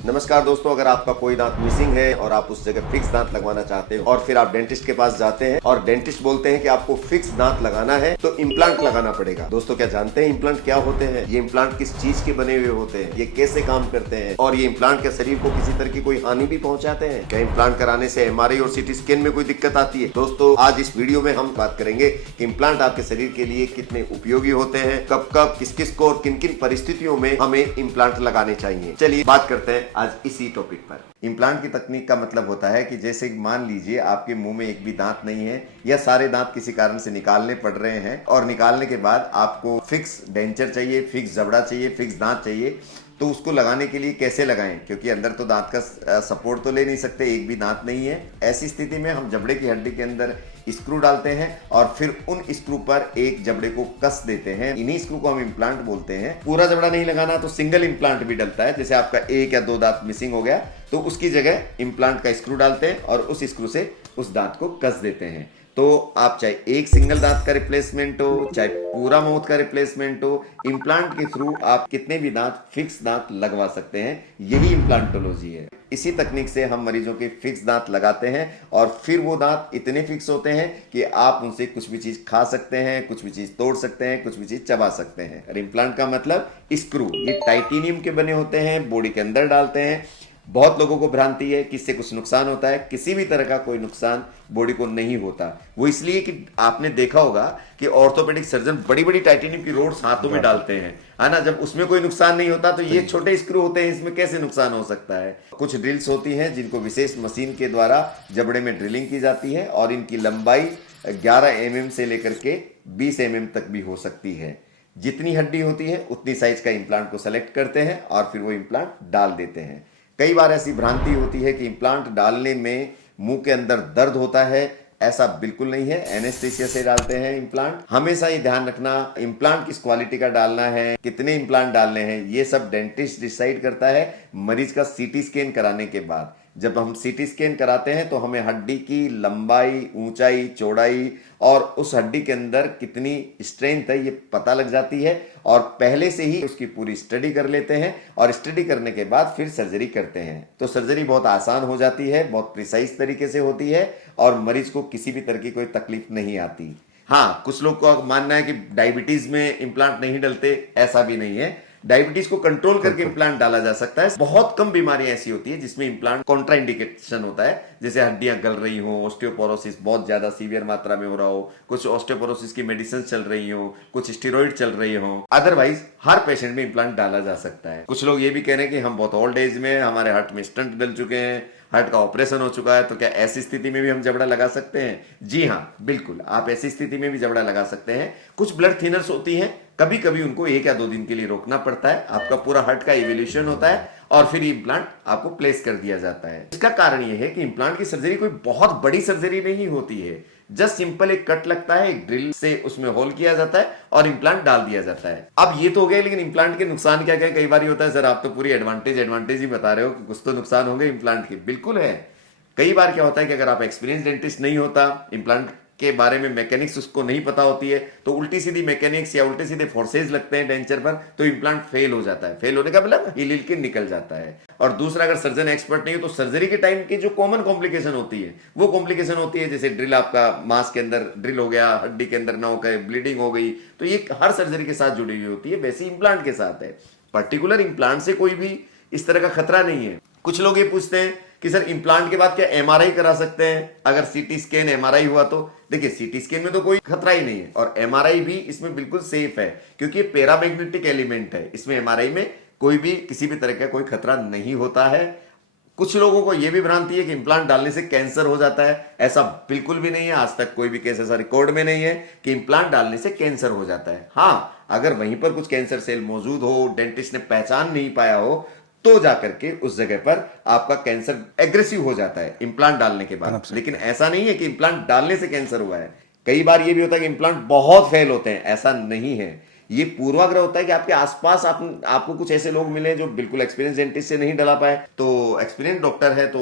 नमस्कार दोस्तों, अगर आपका कोई दांत मिसिंग है और आप उस जगह फिक्स दांत लगवाना चाहते हो और फिर आप डेंटिस्ट के पास जाते हैं और डेंटिस्ट बोलते हैं कि आपको फिक्स दांत लगाना है तो इम्प्लांट लगाना पड़ेगा। दोस्तों, क्या जानते हैं इम्प्लांट क्या होते हैं? ये इम्प्लांट किस चीज के बने हुए होते हैं, ये कैसे काम करते हैं और ये इम्प्लांट के शरीर को किसी तरह की कोई हानि भी पहुंचाते हैं? क्या इम्प्लांट कराने से एमआरआई और सीटी स्कैन में कोई दिक्कत आती है? दोस्तों, आज इस वीडियो में हम बात करेंगे कि इम्प्लांट आपके शरीर के लिए कितने उपयोगी होते हैं, कब कब किस किस को और किन किन परिस्थितियों में हमें इम्प्लांट लगाने चाहिए। चलिए बात करते हैं आज इसी टॉपिक पर। इम्प्लांट की तकनीक का मतलब होता है कि जैसे मान लीजिए आपके मुंह में एक भी दांत नहीं है या सारे दांत किसी कारण से निकालने पड़ रहे हैं और निकालने के बाद आपको फिक्स डेंचर चाहिए, फिक्स जबड़ा चाहिए, फिक्स दांत चाहिए, तो उसको लगाने के लिए कैसे लगाएं? क्योंकि अंदर तो दांत का सपोर्ट तो ले नहीं सकते, एक भी दांत नहीं है। ऐसी स्थिति में हम जबड़े की हड्डी के अंदर स्क्रू डालते हैं और फिर उन स्क्रू पर एक जबड़े को कस देते हैं। इन्हीं स्क्रू को हम इम्प्लांट बोलते हैं। पूरा जबड़ा नहीं लगाना तो सिंगल इम्प्लांट भी डलता है। जैसे आपका एक या दो दांत मिसिंग हो गया तो उसकी जगह इम्प्लांट का स्क्रू डालते हैं और उस स्क्रू से उस दांत को कस देते हैं। तो आप चाहे एक सिंगल दांत का रिप्लेसमेंट हो, चाहे पूरा माउथ का रिप्लेसमेंट हो, इम्प्लांट के थ्रू आप कितने भी दांत, फिक्स दांत लगवा सकते हैं। यही इम्प्लांटोलॉजी है। इसी तकनीक से हम मरीजों के फिक्स दांत लगाते हैं और फिर वो दांत इतने फिक्स होते हैं कि आप उनसे कुछ भी चीज खा सकते हैं, कुछ भी चीज तोड़ सकते हैं, कुछ भी चीज चबा सकते हैं। और इम्प्लांट का मतलब स्क्रू, ये टाइटेनियम के बने होते हैं, बॉडी के अंदर डालते हैं। बहुत लोगों को भ्रांति है कि इससे कुछ नुकसान होता है। किसी भी तरह का कोई नुकसान बॉडी को नहीं होता। वो इसलिए कि आपने देखा होगा कि ऑर्थोपेडिक सर्जन बड़ी बड़ी टाइटेनियम की रोड्स हाथों में डालते हैं, है ना। जब उसमें कोई नुकसान नहीं होता तो ये छोटे स्क्रू होते हैं, इसमें कैसे नुकसान हो सकता है? कुछ ड्रिल्स होती हैं जिनको विशेष मशीन के द्वारा जबड़े में ड्रिलिंग की जाती है और इनकी लंबाई 11 mm से लेकर के 20 mm तक भी हो सकती है। जितनी हड्डी होती है उतनी साइज का इम्प्लांट को सेलेक्ट करते हैं और फिर वो इम्प्लांट डाल देते हैं। कई बार ऐसी भ्रांति होती है कि इम्प्लांट डालने में मुंह के अंदर दर्द होता है। ऐसा बिल्कुल नहीं है। एनेस्थीसिया से डालते हैं इम्प्लांट। हमेशा ये ध्यान रखना, इम्प्लांट किस क्वालिटी का डालना है, कितने इम्प्लांट डालने हैं, ये सब डेंटिस्ट डिसाइड करता है मरीज का सीटी स्कैन कराने के बाद। जब हम सीटी स्कैन कराते हैं तो हमें हड्डी की लंबाई, ऊंचाई, चौड़ाई और उस हड्डी के अंदर कितनी स्ट्रेंथ है ये पता लग जाती है और पहले से ही उसकी पूरी स्टडी कर लेते हैं और स्टडी करने के बाद फिर सर्जरी करते हैं। तो सर्जरी बहुत आसान हो जाती है, बहुत प्रिसाइज तरीके से होती है और मरीज को किसी भी तरह की कोई तकलीफ नहीं आती। हाँ, कुछ लोग को मानना है कि डायबिटीज में इम्प्लांट नहीं डलते, ऐसा भी नहीं है। डायबिटीज को कंट्रोल करके इम्प्लांट डाला जा सकता है। बहुत कम बीमारियां ऐसी होती है जिसमें इम्प्लांट कॉन्ट्राइंडिकेशन होता है, जैसे हड्डियां गल रही हो, ऑस्टियोपोरोसिस बहुत ज्यादा सीवियर मात्रा में हो रहा हो, कुछ ऑस्टियोपोरोसिस की मेडिसिन चल रही हो, कुछ स्टेरॉइड चल रही हो। अदरवाइज हर पेशेंट में इम्प्लांट डाला जा सकता है। कुछ लोग ये भी कह रहे हैं कि हम बहुत ओल्ड एज में, हमारे हार्ट में स्टंट डल चुके हैं, हार्ट का ऑपरेशन हो चुका है, तो क्या ऐसी स्थिति में भी हम जबड़ा लगा सकते हैं? जी हाँ, बिल्कुल, आप ऐसी स्थिति में भी जबड़ा लगा सकते हैं। कुछ ब्लड थिनर्स होती हैं, कभी कभी उनको 1 या 2 दिन के लिए रोकना पड़ता है। आपका पूरा हार्ट का इवोल्यूशन होता है और फिर इम्प्लांट आपको प्लेस कर दिया जाता है। इसका कारण यह है कि इम्प्लांट की सर्जरी कोई बहुत बड़ी सर्जरी नहीं होती है। जस्ट सिंपल एक कट लगता है, एक ड्रिल से उसमें होल किया जाता है और इम्प्लांट डाल दिया जाता है। अब ये तो हो गया, लेकिन इम्प्लांट के नुकसान क्या क्या? कई बार होता है, सर आप तो पूरी एडवांटेज ही बता रहे हो कि कुछ तो नुकसान होंगे इम्प्लांट के। बिल्कुल है। कई बार क्या होता है कि अगर आप एक्सपीरियंस डेंटिस्ट नहीं होता, इम्प्लांट के बारे में मैकेनिक्स उसको नहीं पता होती है, तो उल्टी सीधी मैकेनिक्स या उल्टे सीधे फोर्सेज लगते हैं डेंचर पर, तो इम्प्लांट फेल हो जाता है। फेल होने का मतलब हिल के निकल जाता है। और दूसरा, अगर सर्जन एक्सपर्ट नहीं हो तो सर्जरी के टाइम की जो कॉमन कॉम्प्लिकेशन होती है वो कॉम्प्लिकेशन होती है, जैसे ड्रिल, आपका मांस के अंदर ड्रिल हो गया, हड्डी के अंदर ना होकर ब्लीडिंग हो गई, तो ये हर सर्जरी के साथ जुड़ी हुई होती है। वैसे इम्प्लांट के साथ है। पर्टिकुलर इम्प्लांट से कोई भी इस तरह का खतरा नहीं है। कुछ लोग ये पूछते हैं कि सर इम्प्लांट के बाद क्या एमआरआई करा सकते हैं? अगर सीटी स्कैन, एमआरआई हुआ तो देखिए, सीटी स्कैन में तो कोई खतरा ही नहीं है और एमआरआई भी इसमें बिल्कुल सेफ है क्योंकि ये पैरामैग्नेटिक एलिमेंट है। इसमें एमआरआई में कोई भी किसी भी तरह का कोई खतरा नहीं होता है। कुछ लोगों को यह भी भ्रांति है कि इम्प्लांट डालने से कैंसर हो जाता है। ऐसा बिल्कुल भी नहीं है। आज तक कोई भी केस ऐसा रिकॉर्ड में नहीं है कि इम्प्लांट डालने से कैंसर हो जाता है। हाँ, अगर वहीं पर कुछ कैंसर सेल मौजूद हो, डेंटिस्ट ने पहचान नहीं पाया हो, तो जाकर के उस जगह पर आपका कैंसर एग्रेसिव हो जाता है इम्प्लांट डालने के बाद। लेकिन ऐसा नहीं है कि इम्प्लांट डालने से कैंसर हुआ है। कई बार यह भी होता है कि इम्प्लांट बहुत फेल होते हैं, ऐसा नहीं है। ये पूर्वाग्रह होता है कि आपके आसपास आपको कुछ ऐसे लोग मिले जो बिल्कुल एक्सपीरियंस डेंटिस्ट से नहीं डला पाए। तो एक्सपीरियंस डॉक्टर है तो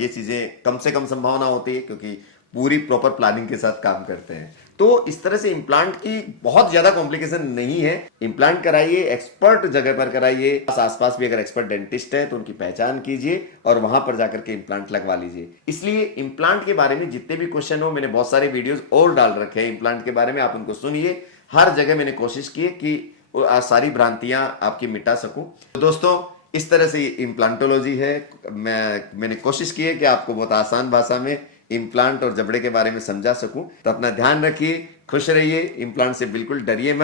ये चीजें कम से कम संभावना होती है क्योंकि पूरी प्रॉपर प्लानिंग के साथ काम करते हैं। तो इस तरह से इम्प्लांट की बहुत ज्यादा कॉम्प्लिकेशन नहीं है। इम्प्लांट कराइए, एक्सपर्ट जगह पर कराइए। आसपास भी अगर एक्सपर्ट डेंटिस्ट है तो उनकी पहचान कीजिए और वहां पर जाकर के इम्प्लांट लगवा लीजिए। इसलिए इम्प्लांट के बारे में जितने भी क्वेश्चन हो, मैंने बहुत सारे वीडियोस और डाल रखे हैं इम्प्लांट के बारे में, आप उनको सुनिए। हर जगह मैंने कोशिश की कि सारी भ्रांतियां आपकी मिटा सकूं। तो दोस्तों, इस तरह से इम्प्लांटोलॉजी है। मैंने कोशिश की है कि आपको बहुत आसान भाषा में इम्प्लांट और जबड़े के बारे में समझा सकूं। तो अपना ध्यान रखिए, खुश रहिए, इम्प्लांट से बिल्कुल डरिए मत।